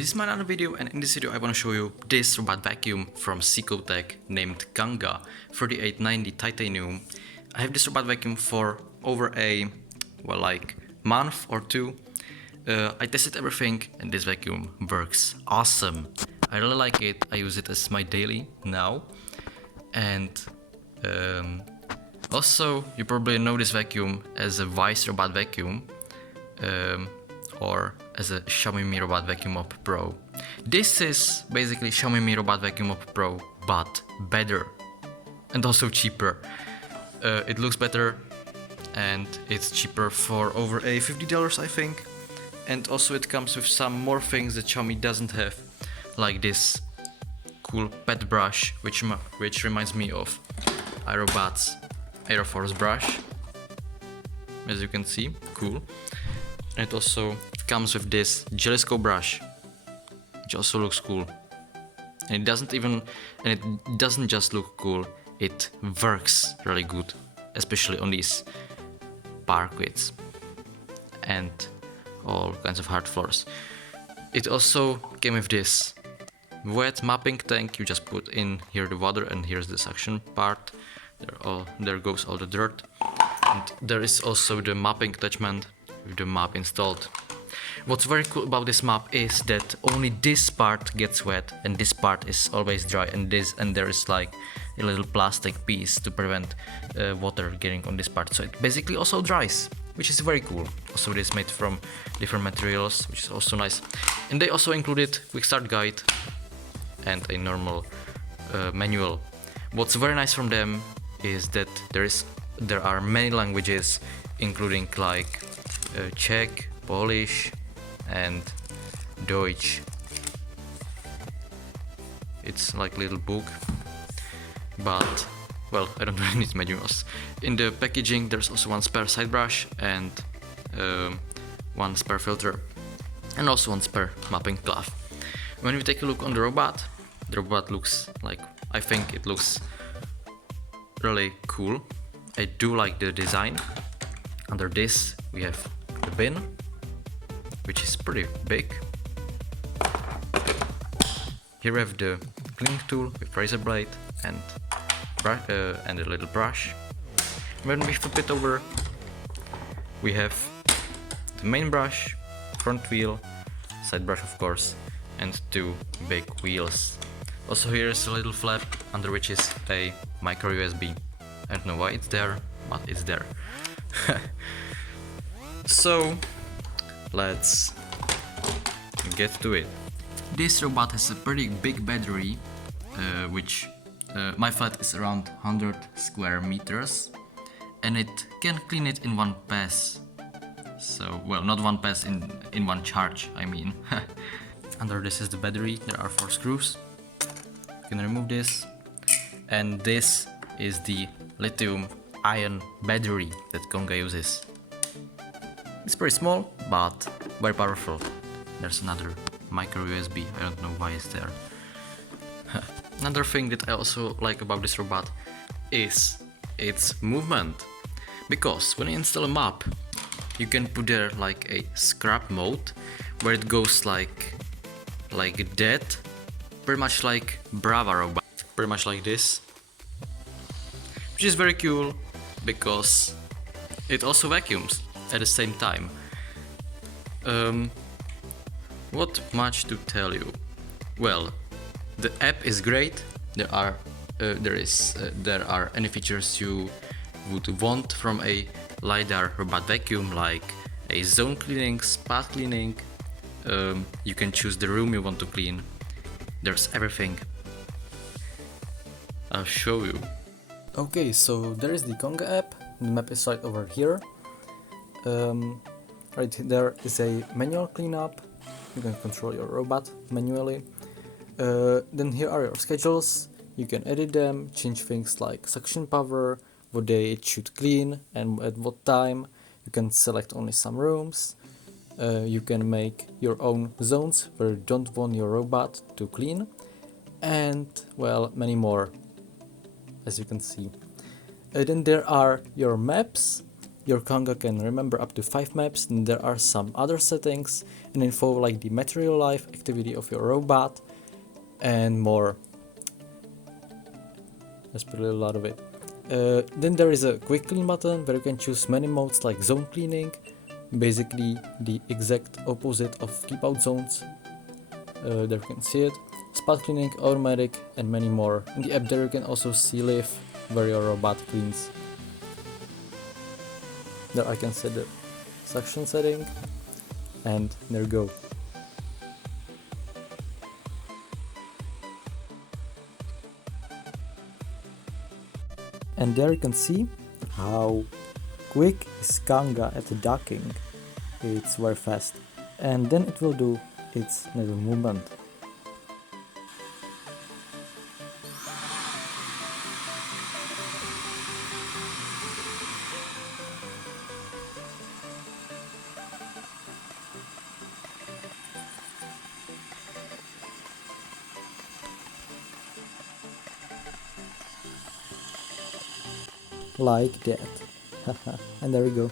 this is my another video, and in this video I want to show you this robot vacuum from Cecotec named Ganga 3890 titanium. I have this robot vacuum for over a, like month or two. I tested everything and this vacuum works awesome. I really like it. I use it as my daily now. And also you probably know this vacuum as a Vice robot vacuum. Or as a Xiaomi Mi Robot Vacuum Up Pro. This is basically Xiaomi Mi Robot Vacuum Up Pro, but better and also cheaper. It looks better and it's cheaper for over a $50 I think. And also it comes with some more things that Xiaomi doesn't have, like this cool pet brush, which reminds me of iRobot's Air Force brush. As you can see, cool. And it also comes with this Jalisco brush, which also looks cool. And it doesn't just look cool, it works really good, especially on these parquets and all kinds of hard floors. It also came with this wet mapping tank. You just put in here the water and here's the suction part. There goes all the dirt. And there is also the mapping attachment with the map installed. What's very cool about this map is that only this part gets wet and this part is always dry, and there is like a little plastic piece to prevent water getting on this part, so it basically also dries, which is very cool. Also it is made from different materials, which is also nice. And they also included quick start guide and a normal manual. What's very nice from them is that there are many languages, including like Czech, Polish and Deutsch. It's like a little book, but well, I don't really need manuals. In the packaging there's also one spare side brush and one spare filter and also one spare mapping cloth. When we take a look on the robot looks like, I think it looks really cool. I do like the design. Under this we have the bin, which is pretty big. Here we have the cleaning tool with razor blade and a little brush. When we flip it over, we have the main brush, front wheel, side brush of course, and two big wheels. Also here is a little flap under which is a micro USB. I don't know why it's there, but it's there. So let's get to it. This robot has a pretty big battery, which my flat is around 100 square meters, and it can clean it in one pass. So, well, not one pass, in one charge, I mean. Under this is the battery. There are 4 screws. You can remove this, and this is the lithium-ion battery that Conga uses. It's pretty small, but very powerful. There's another micro USB, I don't know why it's there. Another thing that I also like about this robot is its movement. Because when you install a map, you can put there like a scrap mode, where it goes like that, pretty much like Brava robot, pretty much like this. Which is very cool, because it also vacuums at the same time. What much to tell you? Well, the app is great. There are any features you would want from a lidar robot vacuum, like a zone cleaning, spot cleaning. You can choose the room you want to clean. There's everything. I'll show you. Okay, so there is the Conga app. The map is right over here. Right there is a manual cleanup. You can control your robot manually. Then here are your schedules. You can edit them, change things like suction power, what day it should clean and at what time. You can select only some rooms. You can make your own zones where you don't want your robot to clean. And well, many more, as you can see. Then there are your maps. Your Conga can remember up to 5 maps, and there are some other settings and info like the material life, activity of your robot, and more. That's pretty a lot of it. Then there is a quick clean button where you can choose many modes like zone cleaning, basically the exact opposite of keep out zones. There you can see it. Spot cleaning, automatic, and many more. In the app there you can also see live, where your robot cleans. There I can set the suction setting, and there you go. And there you can see how quick is Ganga at the docking. It's very fast. And then it will do its little movement. Like that. And there we go.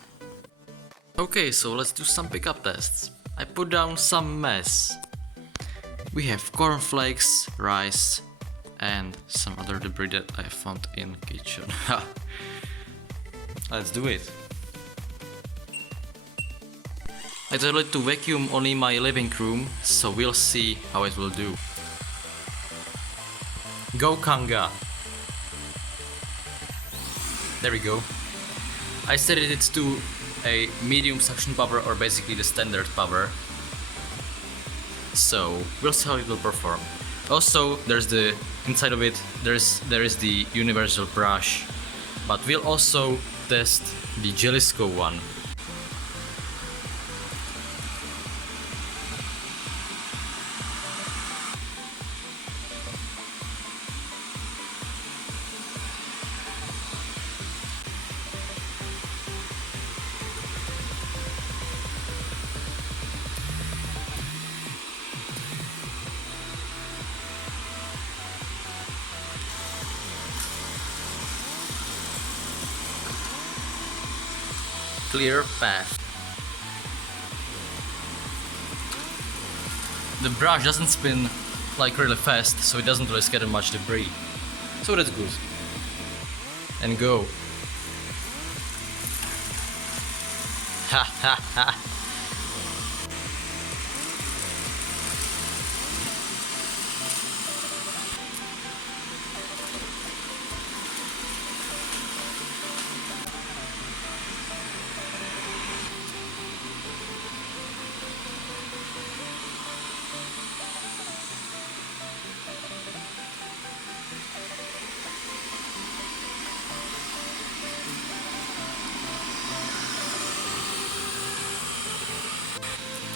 Okay, so let's do some pickup tests. I put down some mess. We have cornflakes, rice, and some other debris that I found in kitchen. Let's do it. I told it to vacuum only my living room, so we'll see how it will do. Go Conga! There we go. I set it to a medium suction power, or basically the standard power. So we'll see how it will perform. Also, there's the inside of it. There is the universal brush, but we'll also test the Jalisco one. Clear path. The brush doesn't spin like really fast, so it doesn't really scatter much debris. So that's good. And go. Ha ha ha.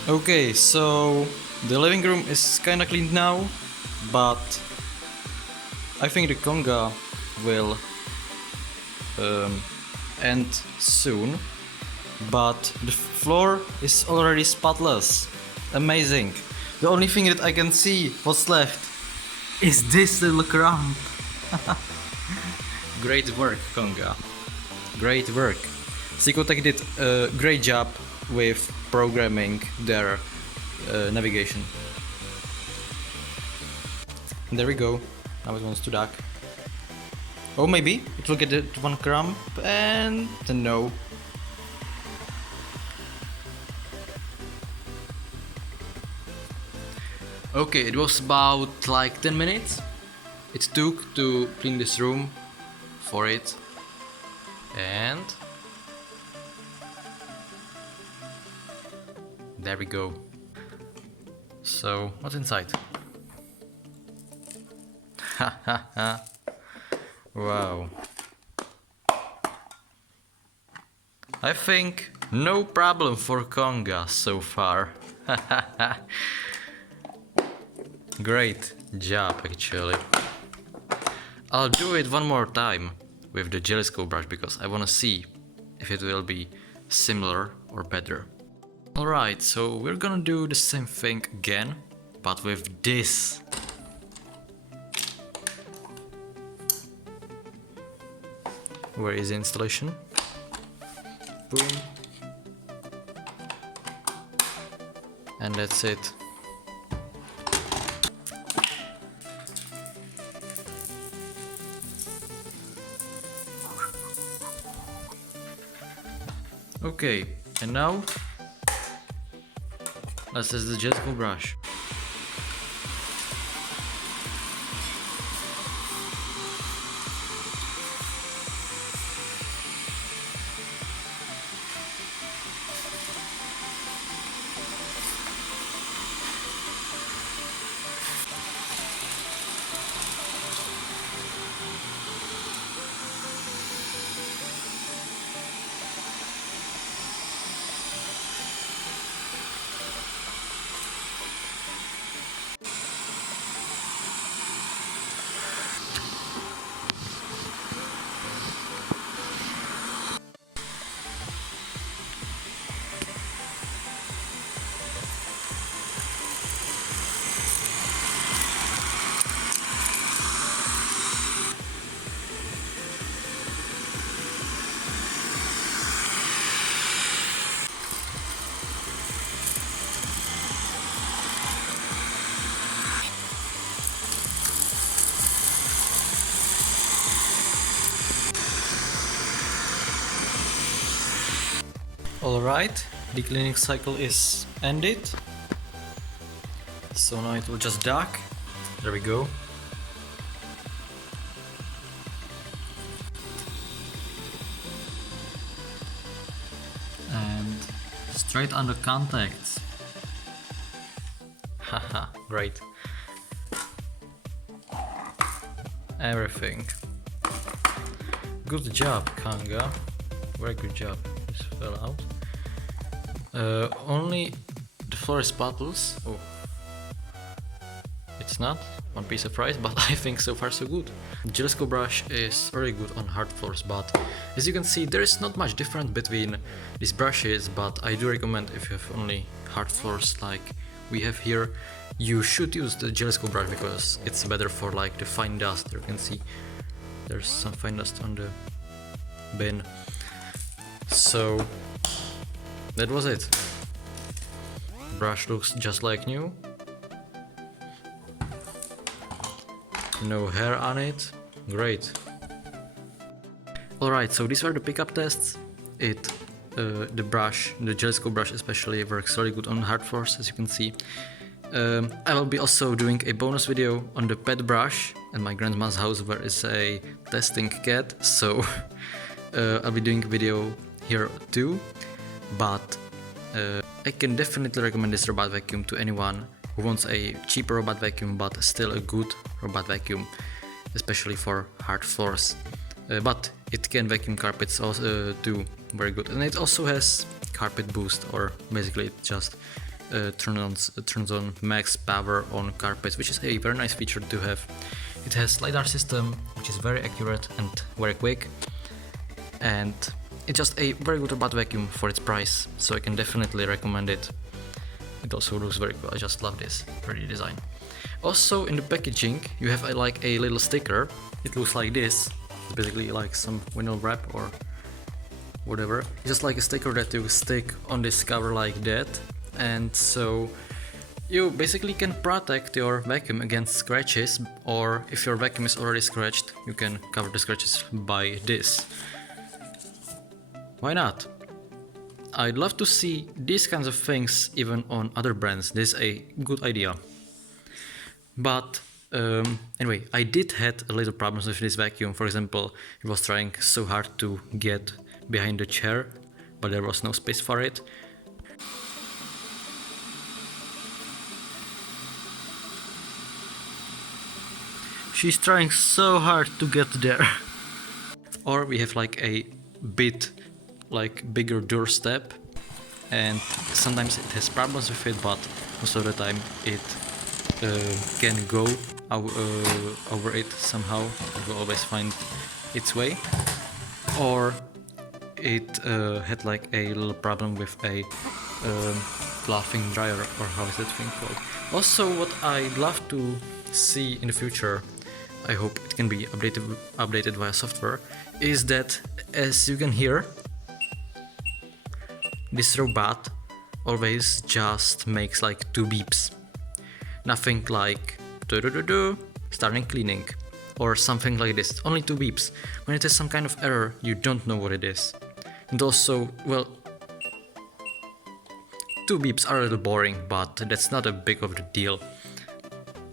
Okay, so the living room is kinda cleaned now, but I think the Conga will end soon. But the floor is already spotless. Amazing. The only thing that I can see what's left is this little crumb. Great work, Conga. Great work. Cecotec did a great job with programming their navigation. And there we go. Now it wants to duck. Oh, maybe it will get it one crumb, and no. Okay, it was about like 10 minutes it took to clean this room for it, and there we go. So, what's inside? Ha ha ha. Wow. I think no problem for Conga so far. Great job, actually. I'll do it one more time with the Jalisco brush because I wanna see if it will be similar or better. Alright, so we're gonna do the same thing again, but with this. Where is the installation? boom. And that's it. Okay, and now let's test the Cecotec brush. Alright, the cleaning cycle is ended. So now it will just dock. There we go. And straight under contacts. Haha, great. Everything. Good job, Ganga. Very good job. This fell out. Only the florist bottles. Oh, it's not. One piece of rice, but I think so far so good. The Cecotec brush is very good on hard floors, but as you can see, there is not much difference between these brushes. But I do recommend, if you have only hard floors like we have here, you should use the Cecotec brush because it's better for like the fine dust. You can see there's some fine dust on the bin. So that was it. Brush looks just like new. No hair on it. Great. Alright, so these were the pickup tests. The brush, the Cecotec brush especially, works really good on hard floors, as you can see. I will be also doing a bonus video on the pet brush at my grandma's house, where is a testing cat. So I'll be doing a video here too. But I can definitely recommend this robot vacuum to anyone who wants a cheaper robot vacuum but still a good robot vacuum, especially for hard floors. But it can vacuum carpets also too, very good. And it also has carpet boost, or basically it just turns on max power on carpets, which is a very nice feature to have. It has lidar system, which is very accurate and very quick, and it's just a very good robot vacuum for its price, so I can definitely recommend it. It also looks very cool. I just love this pretty design. Also in the packaging you have like a little sticker. It looks like this. It's basically like some vinyl wrap or whatever. It's just like a sticker that you stick on this cover like that, and so you basically can protect your vacuum against scratches, or if your vacuum is already scratched, you can cover the scratches by this. Why not? I'd love to see these kinds of things even on other brands. This is a good idea. But anyway, I did had a little problems with this vacuum. For example, it was trying so hard to get behind the chair, but there was no space for it. She's trying so hard to get there. Or we have like a bit like bigger doorstep, and sometimes it has problems with it, but most of the time it can go over it somehow. It will always find its way. Or it had like a little problem with a clothing dryer, or how is that thing called. Also, what I'd love to see in the future, I hope it can be updated via software, is that, as you can hear, this robot always just makes like 2 beeps. Nothing like do starting cleaning or something like this. Only 2 beeps. When it is some kind of error, you don't know what it is. And also, well, 2 beeps are a little boring, but that's not a big of a deal.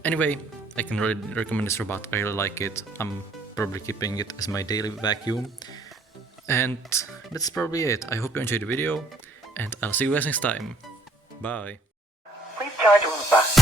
Anyway, I can really recommend this robot. I really like it. I'm probably keeping it as my daily vacuum. And that's probably it. I hope you enjoyed the video, and I'll see you guys next time. Bye. Please charge Roomba.